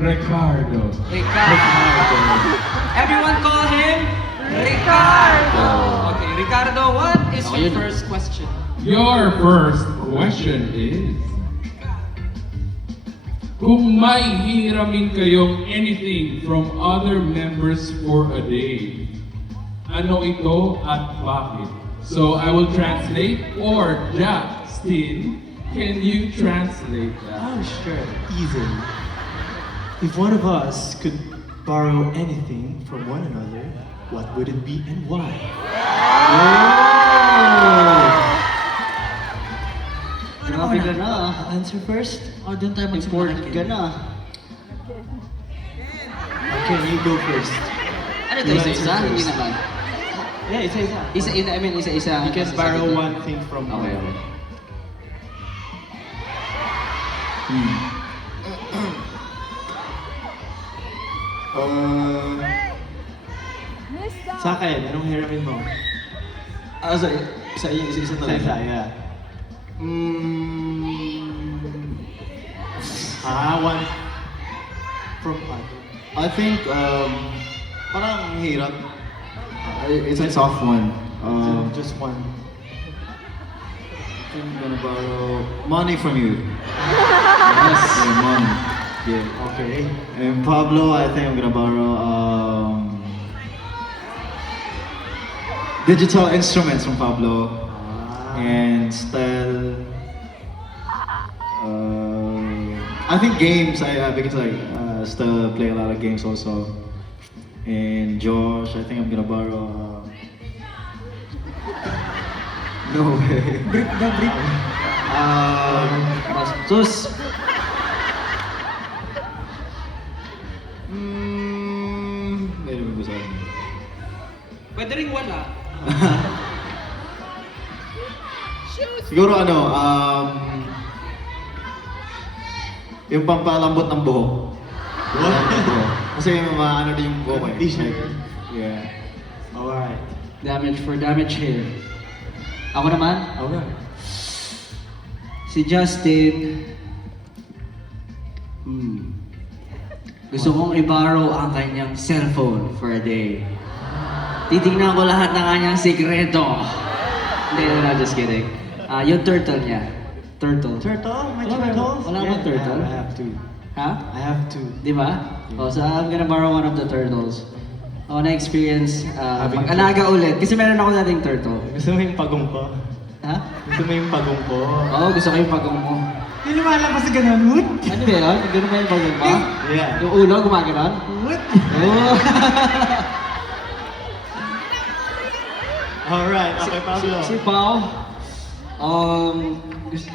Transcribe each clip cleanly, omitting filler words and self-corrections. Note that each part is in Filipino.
Ricardo. Everyone call him Ricardo. Okay, Ricardo, what is your first question? Your first question is, kung may hiramin kayong anything from other members for a day, ano ito at bakit? So I will translate, or Justin, can you translate that? Oh, sure. Easy. If one of us could borrow anything from one another, what would it be and why? Grabe ka na. I'll answer first. Oh, doon tayo Important magsimula. ka na. Okay, you go first. Ano ito, isa-isa? Hindi naman. Yeah, isa-isa. Isa-isa. You can borrow one thing from Okay, one. okay. Sa akin, anong hiramin mo? Sa iyo, isa-isa Isa-isa, yeah. One from one. I think parang hirap. It's a tough one. Just one. I'm gonna borrow money from you. Yes, money. Yeah. Okay. And Pablo, I think I'm gonna borrow digital instruments from Pablo. And Stel. I think games. Because I still play a lot of games also. And Josh, I think I'm gonna borrow. No way. Bastos. Meron mo ba sa akin? Pwede rin wala. Siguro yung pampalambot ng buhok. What? Kasi maano din yung buhok eh. T-shirt. Yeah. Alright. Damage for damage here. Ako naman, Alright. si Justin. Gusto kong i-borrow ang kanyang cellphone for a day. Titignan ko lahat ng kanyang sikreto. Hindi, no, just kidding. Yung turtle niya. Turtle. Turtle? May Wala- turtles? wala bang turtle? I have two. Ha? I have two. Di ba? So I'm gonna borrow one of the turtles. Ako na-experience Having mag-alaga ulit. Kasi meron ako dating turtle. Gusto mo yung pagong ko? Ha? Gusto mo yung pagong ko? Oo, gusto ko yung pagong mo. Yung lumalabas sa ganun, what? Ano ba yun? Ganun ba yung pagong mo? Yeah. Yung ulo, gumaganon? What? Oo. Alright, okay, Pablo. Si Pao, gusto...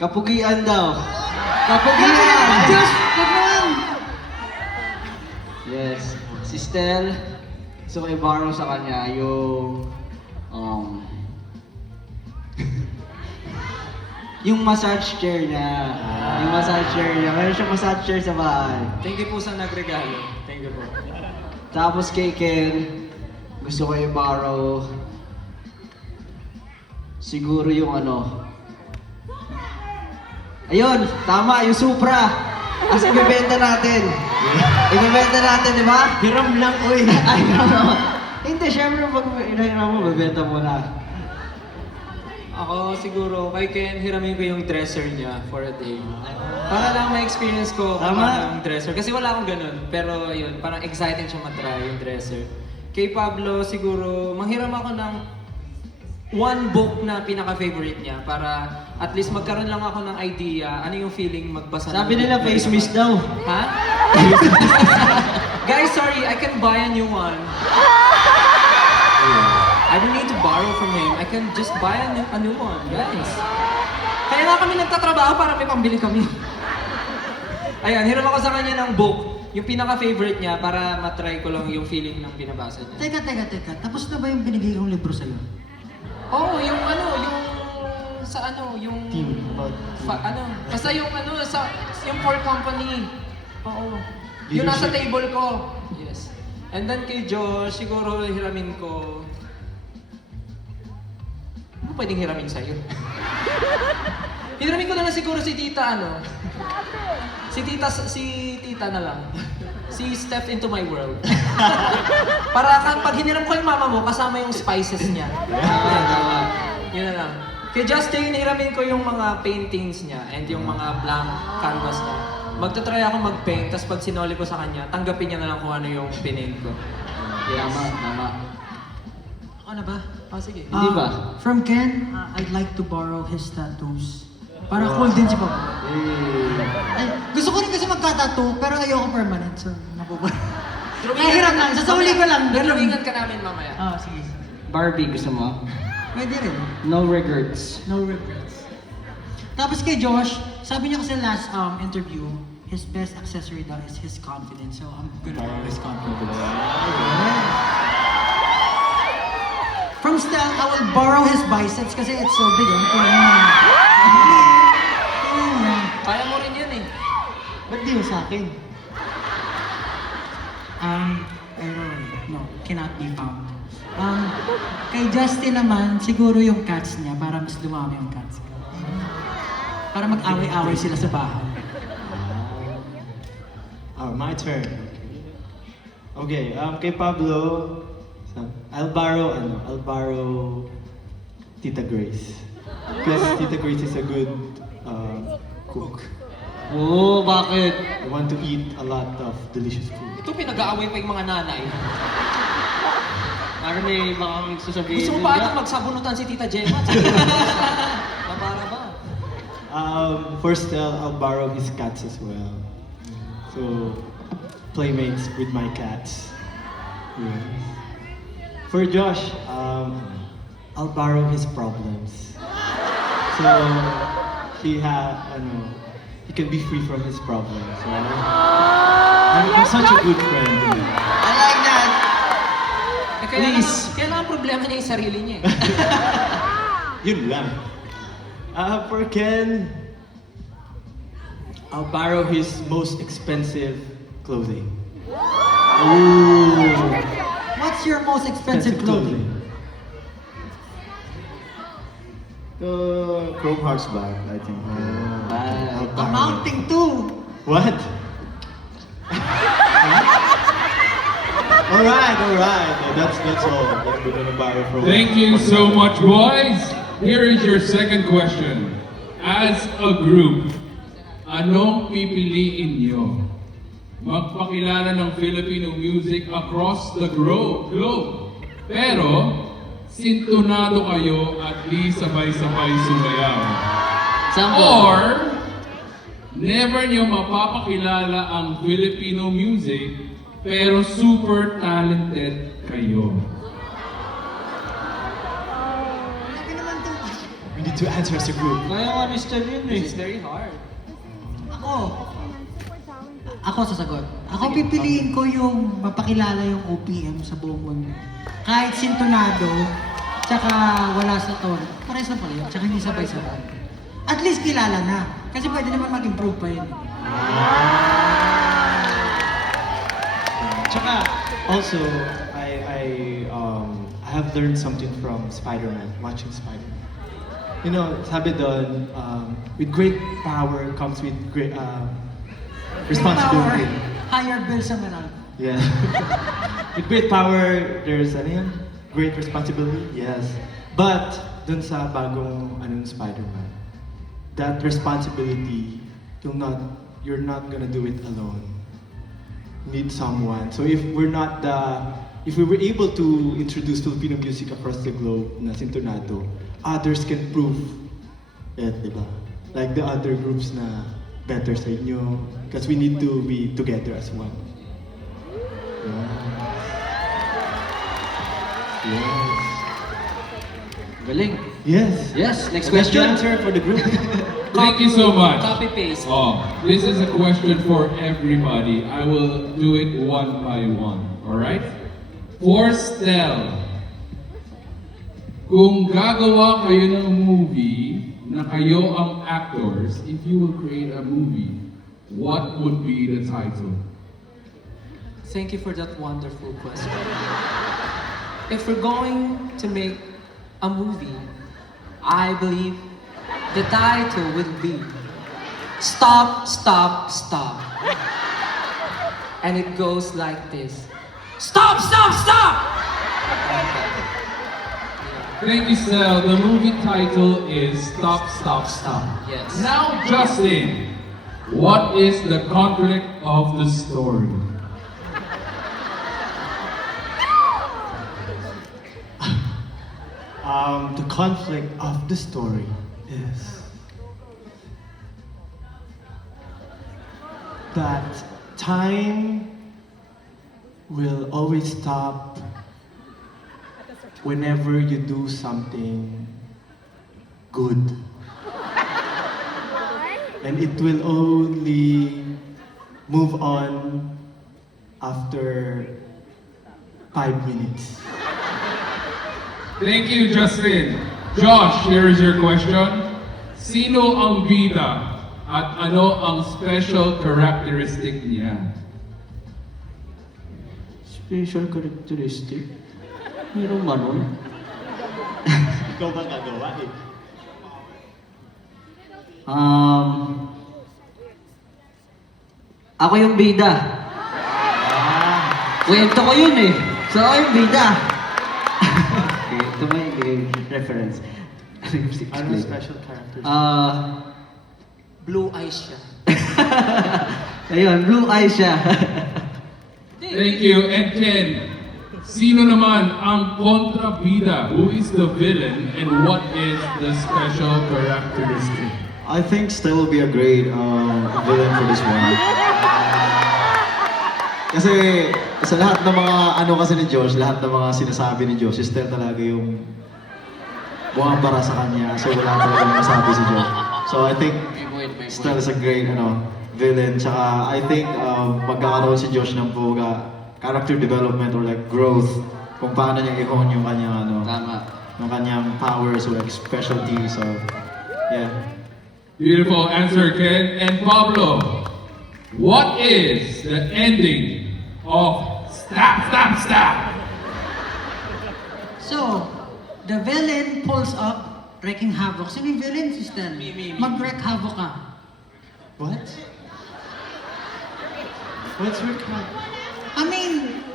Kapugian daw. Kapugian! Just, Yes. Si Stel, gusto ko i-borrow sa kanya yung... yung massage chair niya. Yung massage chair niya. Meron siyang massage chair sa bahay. Thank you po sa nagregalo. Thank you po. Tapos kay Ken, gusto ko i-borrow siguro yung ano. Ayun, tama, yung Supra. As ibebenta natin. Ibebenta natin, di ba? Hiram lang, uy. Ay, no. Hindi, syempre pag inahiram mo, bebenta mo na. Ako siguro, kay Ken, hiramin ko yung dresser niya for a day. Para lang ma-experience ko kung Tama. ano yung dresser. Kasi wala akong ganun. Pero yun, parang exciting siya matry yung dresser. Kay Pablo, siguro, manghiram ako ng one book na pinaka-favorite niya para at least magkaroon lang ako ng idea ano yung feeling magbasa. Sabi ng nila book na face pinabasa. mist daw. Ha? Guys, sorry, I can buy a new one. I don't need to borrow from him. I can just buy a new one, guys. Kaya nga kami nagtatrabaho para may pambili kami. Ayan, hiram ako sa kanya ng book. Yung pinaka-favorite niya para matry ko lang yung feeling ng binabasa niya. Teka. Tapos na ba yung binigay kong libro sa'yo? Oo, yung sa yung... Team, about basta yung yung for company. Oo. Yung nasa Leadership. table ko. Yes. And then kay Josh, siguro hiramin ko... Ano pwedeng hiramin sa'yo? Hiramin ko na lang siguro si tita, Si tita na lang. Si Step into my world. Para pag hiniram ko yung mama mo, kasama yung spices niya. Yun na lang. Kay Justin, hiramin ko yung mga paintings niya and yung mga blank canvas niya. Magta-try ako mag-paint, tapos pag sinoli ko sa kanya, tanggapin niya na lang kung ano yung pinaint ko. Yes. Tama. Ako na ba? Oh, sige. Hindi ba? From Ken, I'd like to borrow his tattoos. Para cool din si Papa. Ay, gusto ko rin kasi magka-tattoo, pero ayoko permanent. So, napupunta. Ay, hirap lang. Sasauli ko lang. Drawingan ka namin mamaya. Ah, sige. Barbie, gusto mo? Pwede rin. No regrets. No regrets. Tapos kay Josh, sabi niya kasi last interview, his best accessory daw is his confidence. So I'm gonna borrow his confidence. From Stel, I will borrow his biceps kasi it's so big. Kaya mo rin yun eh. Ba't di mo sa akin? Error. No, cannot be found. Kay Justin naman, siguro yung cats niya para mas dumami yung cats ko. Para mag-away-away sila sa bahay. My turn. Okay, kay Pablo, I'll borrow Tita Grace. Because Tita Grace is a good cook. Oo, bakit? I want to eat a lot of delicious food. Ito pinag-aaway pa yung mga nanay. Para may baka magsasabihin. Gusto mo pa atang magsabunutan si Tita Gemma? Para ba? For Stel, I'll borrow his cats as well. So, playmates with my cats. Yes. For Josh, I'll borrow his problems. So, he can be free from his problems, right? I'm such a good friend. I like that. Kaya lang ang problema niya yung sarili niya eh. Yun lang. For Ken, I'll borrow his most expensive clothing. Ooh. What's your most expensive clothing? Chrome Hearts bag, I think. I'll borrow it. Amounting to! What? Alright. That's all that we're gonna borrow from. Thank you so much, boys. Here is your second question. As a group, anong pipiliin nyo? Magpakilala ng Filipino music across the globe. Pero, sintonado kayo at di sabay-sabay sumayaw. Sample. Or, never nyo mapapakilala ang Filipino music, pero super talented kayo. We need to answer as a group. Kaya nga Mr. Yun eh. This is very hard. Ako sasagot. Ako pipiliin ko yung mapakilala yung OPM sa buong mundo. Kahit sintonado, tsaka wala sa tono. Parehas na pala yun, tsaka hindi sabay-sabay. At least kilala na. Kasi pwede naman mag-improve pa yun. Tsaka, also, I have learned something from Spider-Man, watching Spider-Man. You know, sabi doon, with great power comes with great responsibility. Higher bill sa Meral. Yeah. With great power, there's great responsibility. Yes. But dun sa bagong Spider-Man, that responsibility, you're not gonna do it alone. You need someone. So if we were able to introduce Filipino music across the globe na sintonado, others can prove it, diba? Like the other groups na better sa inyo, because we need to be together as one. Yes. Galing. Yes. Yes, next That's the question. answer for the group. Thank you so much. Copy-paste. This is a question for everybody. I will do it one by one. Alright? For Stel, kung gagawa kayo ng movie na kayo ang actors, if you will create a movie, what would be the title? Thank you for that wonderful question. If we're going to make a movie, I believe the title will be Stop, stop, stop. And it goes like this. Stop, stop, stop! Thank you, Sel. The movie title is Stop, Stop, Stop. Yes. Now, Justin, what is the conflict of the story? The conflict of the story is that time will always stop whenever you do something good. And it will only move on after 5 minutes. Thank you, Justin. Josh, here is your question. Sino ang bida at ano ang special characteristic niya? Special characteristic? Meron ba nun? Ikaw ba gagawa eh? Ako yung bida. Kwento ko yun eh. So ako yung bida. Okay, ito may reference. Ano special characters? Blue eyes siya. Ayun, blue eyes siya. Thank you. And Ken, sino naman ang kontrabida? Who is the villain and what is the special characteristic? I think Stel will be a great villain for this one. Kasi sa lahat ng mga ano kasi ni Josh, lahat ng mga sinasabi ni Josh, si Stel talaga yung bumabara sa kanya. So wala talaga masabi si Josh. So I think Stel is a great villain. Tsaka I think magkakaroon si Josh ng character development or like growth kung paano niya i-hone yung kanyang Tama. yung kanyang powers or like specialty. So yeah. Beautiful answer, Ken. And Pablo, what is the ending of Stop, Stop, Stop? So, the villain pulls up, wreaking havoc. Sino yung villain, sister? Me. Mag-wreak havoc ka. What? What's your cat? I mean,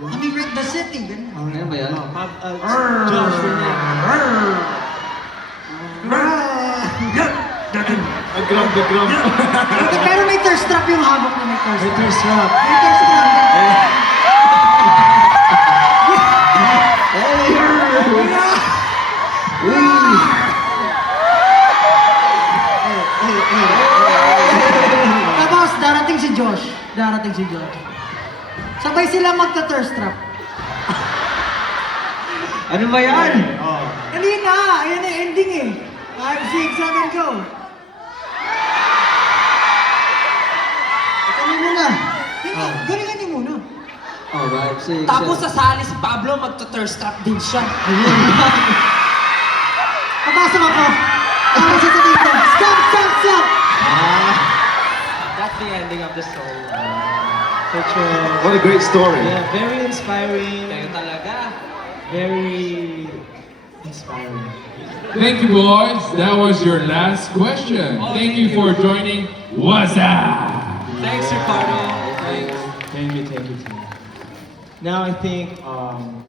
wreck the city. Ganun. Ano ba yan? Josh, Nag-grab. Pero may thirst trap yung havoc na may thirst May trap. thirst trap. May thirst trap. Tapos, darating si Josh. Sabay sila magta-thirst trap. Ano ba yan? Oh. Dali na! Ayan ang ending eh. 5, 6, 7, go! Kami muna. Galingan niyo muna. Alright, sige. Tapos sasali si Pablo, magta-thirst trap din siya. Papasok ako. Para sa dito. Stop! That's the ending of the story. Such a... What a great story. Yeah, very inspiring. Kayo talaga. Very inspiring. Thank you, boys. That was your last question. Thank you for joining Waza. Thanks, Ricardo. Thanks. Thank you. Now I think